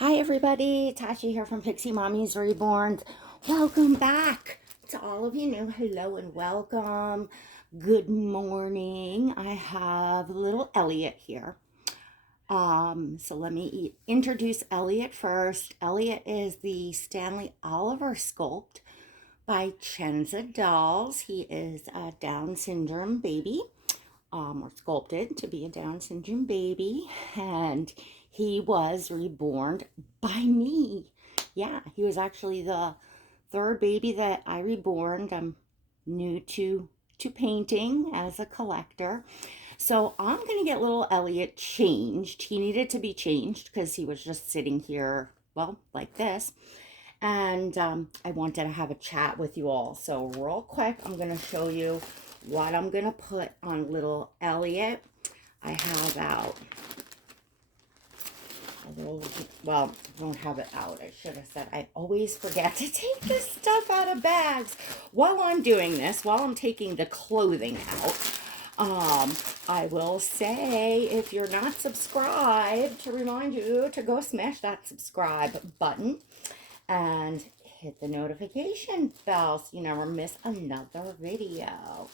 Hi everybody, Tashi here from Pixie Mommy's Reborn. Welcome back to all of you new. Hello and welcome. Good morning. I have little Elliot here. So let me introduce Elliot first. Elliot is the Stanley Oliver sculpt by Chenza Dolls. He is a Down syndrome baby, or sculpted to be a Down syndrome baby, and he was reborn by me. Yeah, he was actually the third baby that I reborn. I'm new to painting as a collector. So I'm gonna get little Elliot changed. He needed to be changed because he was just sitting here, well, like this. And I wanted to have a chat with you all. So real quick, I'm gonna show you what I'm gonna put on little Elliot. I have out a little, well, I won't have it out. I should have said, I always forget to take this stuff out of bags while I'm doing this, while I'm taking the clothing out. I will say, if you're not subscribed, to remind you to go smash that subscribe button and hit the notification bell so you never miss another video.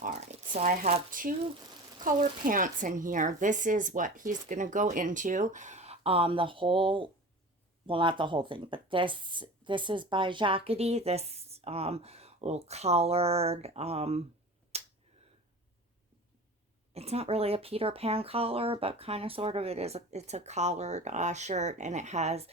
All right, so I have two color pants in here. This is what he's gonna go into. The whole, well, not the whole thing, but this is by Jacqueline. This little collared, it's not really a Peter Pan collar, but kind of sort of it is. It's a collared shirt, and it has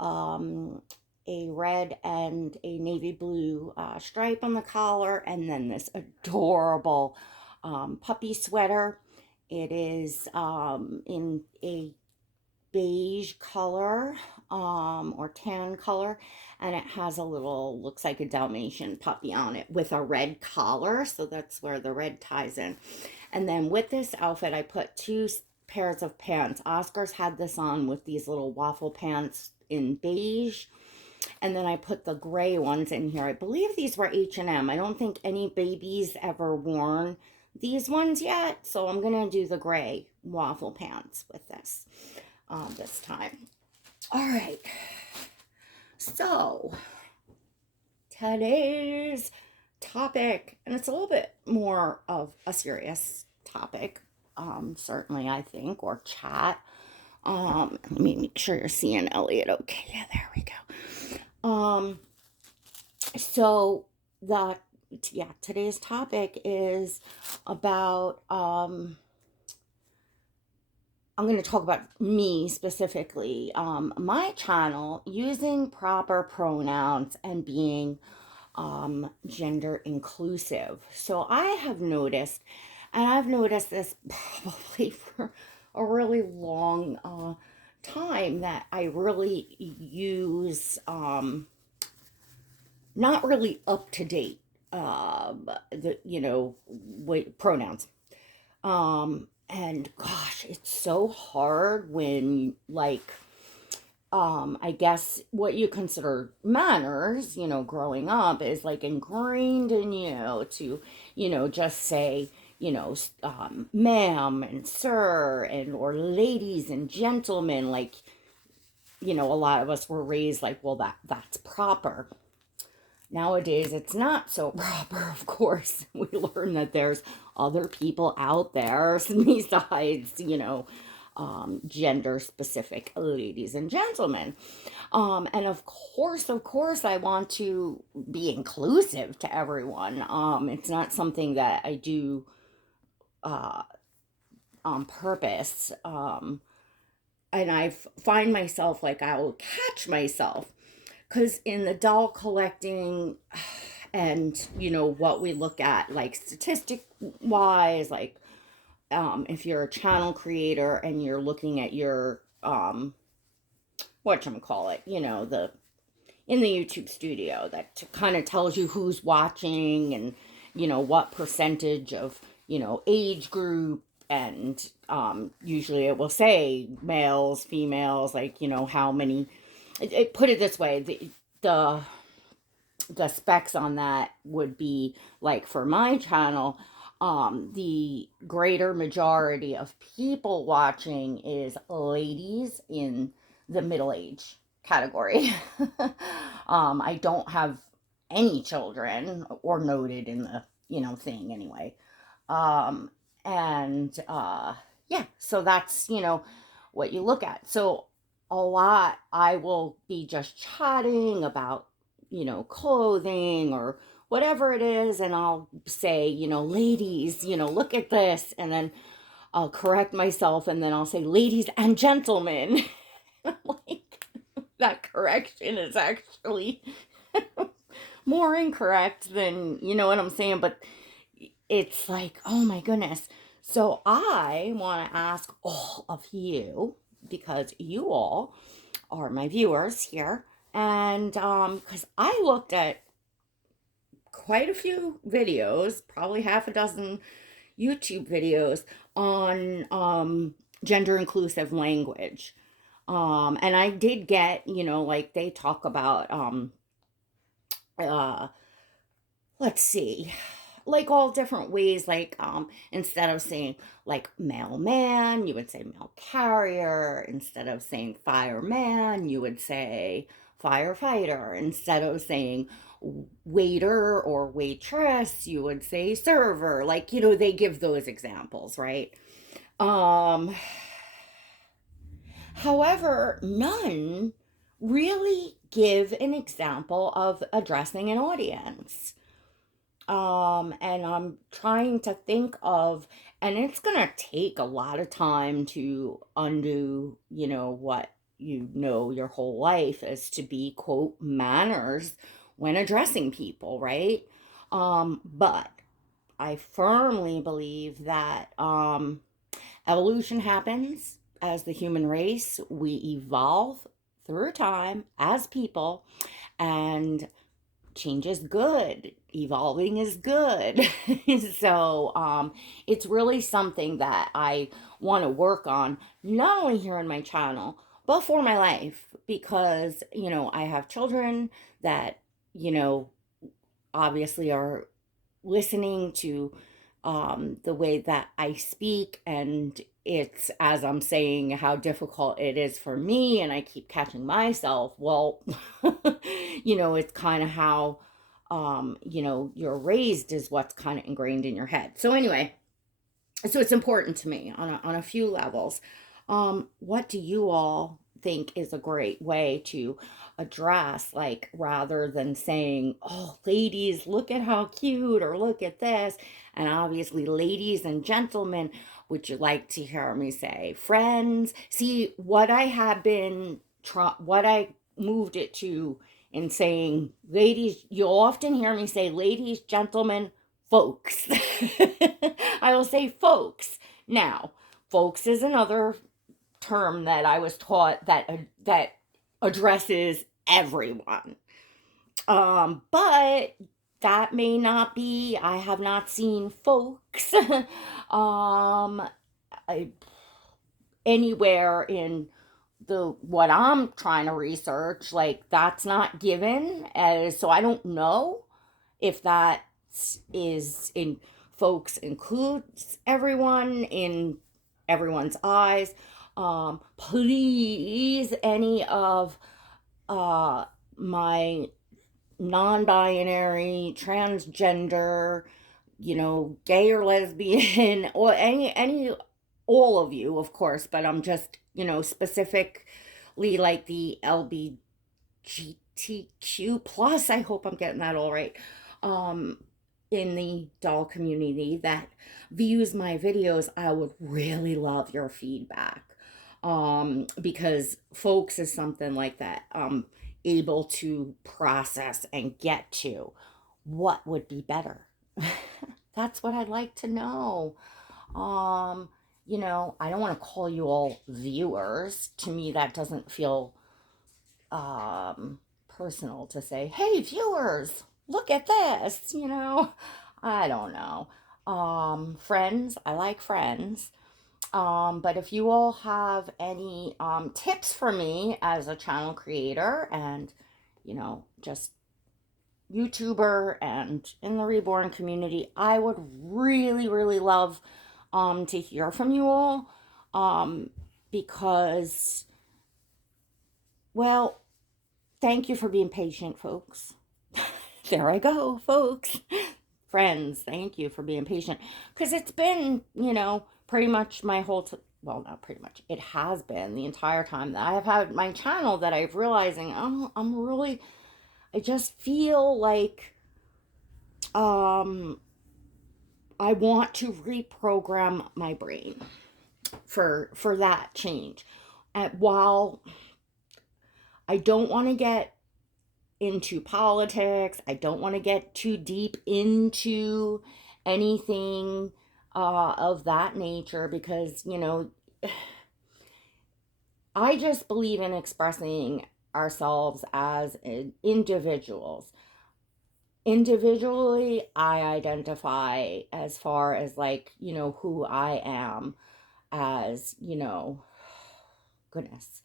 a red and a navy blue stripe on the collar, and then this adorable puppy sweater. It is in a beige color or tan color, and it has a little, looks like a Dalmatian puppy on it with a red collar, so that's where the red ties in. And then with this outfit I put two pairs of pants. Oscar's had this on with these little waffle pants in beige, and then I put the gray ones in here. I believe these were H&M. I don't think any babies ever worn these ones yet, so I'm gonna do the gray waffle pants with this this time. All right, so today's topic, and it's a little bit more of a serious topic, certainly, I think, or chat. Let me make sure you're seeing Elliot okay. Yeah, there we go. So today's topic is about, I'm going to talk about me specifically, my channel, using proper pronouns and being gender inclusive. So I have noticed, and I've noticed this probably for a really long time, that I really use not really up to date pronouns. And gosh, it's so hard when, like, I guess what you consider manners, growing up is like ingrained in you to, just say, ma'am and sir, and or ladies and gentlemen. Like, a lot of us were raised like, well, that's proper. Nowadays, it's not so proper, of course. We learn that there's other people out there besides, gender-specific ladies and gentlemen. And of course, I want to be inclusive to everyone. It's not something that I do on purpose. And I find myself, like, I will catch myself. Because in the doll collecting and, what we look at, like, statistic-wise, like, if you're a channel creator and you're looking at your, whatchamacallit, in the YouTube studio, that kind of tells you who's watching and, what percentage of, age group, and usually it will say males, females, like, how many. Put it this way, the specs on that would be, like, for my channel, the greater majority of people watching is ladies in the middle age category. I don't have any children or noted in the, thing anyway. Um, and yeah, so that's, what you look at. So a lot, I will be just chatting about, clothing or whatever it is. And I'll say, ladies, look at this. And then I'll correct myself. And then I'll say, ladies and gentlemen. Like, that correction is actually more incorrect than, you know what I'm saying? But it's like, oh my goodness. So I want to ask all of you, because you all are my viewers here, and because I looked at quite a few videos, probably half a dozen YouTube videos on gender inclusive language. And I did get, like they talk about uh let's see, like all different ways, like instead of saying like mailman, you would say mail carrier. Instead of saying fireman, you would say firefighter. Instead of saying waiter or waitress, you would say server. Like, they give those examples, right? um However, none really give an example of addressing an audience. And I'm trying to think of, and it's gonna take a lot of time to undo, what your whole life is to be, quote, manners when addressing people, right? But I firmly believe that evolution happens as the human race. We evolve through time as people, and change is good. Evolving is good. So it's really something that I want to work on, not only here on my channel, but for my life, because, I have children that, you know, obviously are listening to the way that I speak, and it's, as I'm saying, how difficult it is for me, and I keep catching myself. Well, it's kind of how, you're raised is what's kind of ingrained in your head. So anyway, so it's important to me on a few levels. What do you all think is a great way to address, like, rather than saying, oh, ladies, look at how cute, or look at this? And obviously, ladies and gentlemen, would you like to hear me say friends? See, what I have been, what I moved it to in saying ladies, you'll often hear me say ladies, gentlemen, folks. I will say folks. Now, folks is another term that I was taught that addresses everyone. But that may not be. I have not seen folks um anywhere in the what I'm trying to research. Like, that's not given, as so I don't know if that is in folks includes everyone in everyone's eyes. Please, any of my non-binary, transgender, gay or lesbian, or any all of you, of course, but I'm just, specifically like the LBGTQ plus, I hope I'm getting that all right, in the doll community that views my videos. I would really love your feedback, because folks is something like that, able to process and get to what would be better. That's what I'd like to know. I don't want to call you all viewers. To me, that doesn't feel personal to say, hey, viewers, look at this, I don't know. Friends, I like friends. But if you all have any tips for me as a channel creator and, just YouTuber and in the reborn community, I would really, really love to hear from you all, because Well, thank you for being patient, folks. There I go, folks. Friends, thank you for being patient. Because it's been, pretty much my whole, well, not pretty much, it has been the entire time that I have had my channel that I've realizing, I'm really, I just feel like I want to reprogram my brain for that change. And while I don't want to get into politics, I don't want to get too deep into anything of that nature because, I just believe in expressing ourselves as individuals. Individually, I identify as far as like, who I am as, goodness,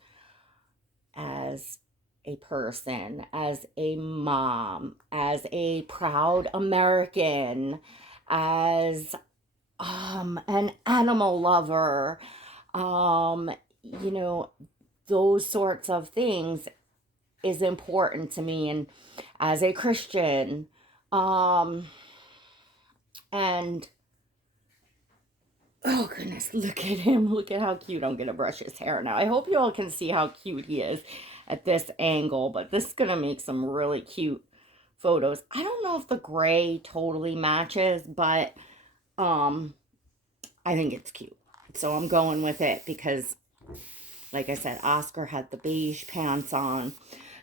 as a person, as a mom, as a proud American, as an animal lover, um, you know, those sorts of things is important to me, and as a Christian, um, and oh goodness, look at him. Look at how cute. I'm going to brush his hair now. I hope you all can see how cute he is at this angle, but this is going to make some really cute photos. I don't know if the gray totally matches, but I think it's cute. So I'm going with it because, like I said, Oscar had the beige pants on.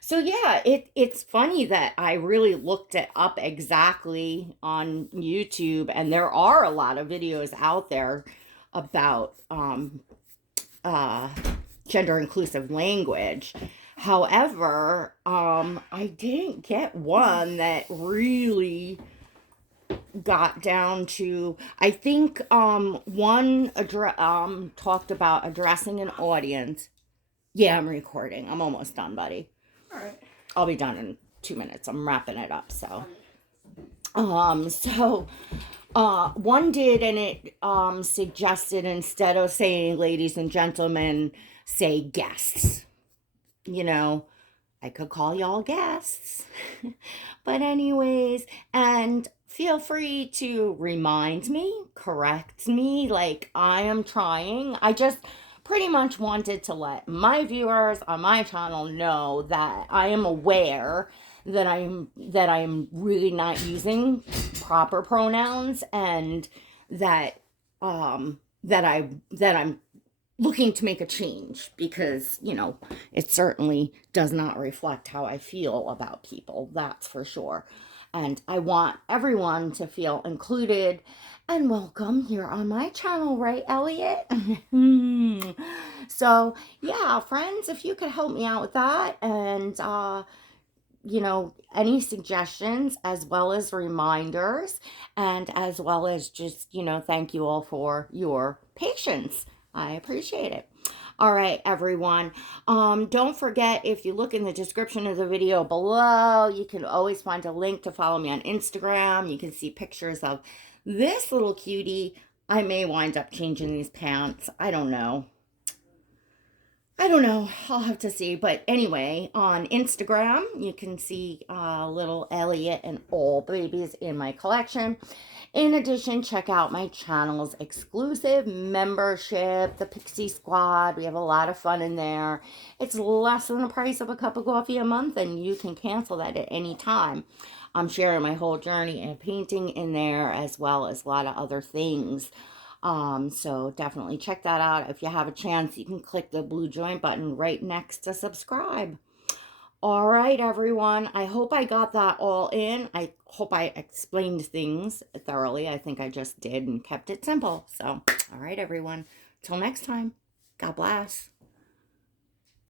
So yeah, it's funny that I really looked it up exactly on YouTube, and there are a lot of videos out there about uh, gender inclusive language. However, I didn't get one that really got down to, I think one talked about addressing an audience. Yeah, I'm recording. I'm almost done, buddy. All right. I'll be done in 2 minutes. I'm wrapping it up. So one did, and it suggested instead of saying ladies and gentlemen, say guests. I could call y'all guests. But anyways, and feel free to remind me, correct me, like I am trying. I just pretty much wanted to let my viewers on my channel know that I am aware that I'm really not using proper pronouns, and that I'm looking to make a change because, it certainly does not reflect how I feel about people, that's for sure. And I want everyone to feel included and welcome here on my channel, right, Elliot? So, yeah, friends, if you could help me out with that, and, any suggestions as well as reminders, and as well as just, thank you all for your patience. I appreciate it. All right, everyone. Don't forget, if you look in the description of the video below, you can always find a link to follow me on Instagram. You can see pictures of this little cutie. I may wind up changing these pants. I don't know. I'll have to see. But anyway, on Instagram, you can see little Elliot and all babies in my collection. In addition, check out my channel's exclusive membership, the Pixie Squad. We have a lot of fun in there. It's less than the price of a cup of coffee a month, and you can cancel that at any time. I'm sharing my whole journey in painting in there, as well as a lot of other things. So definitely check that out. If you have a chance, you can click the blue join button right next to subscribe. All right, everyone. I hope I got that all in. I hope I explained things thoroughly. I think I just did and kept it simple. So, all right, everyone. Till next time, God bless.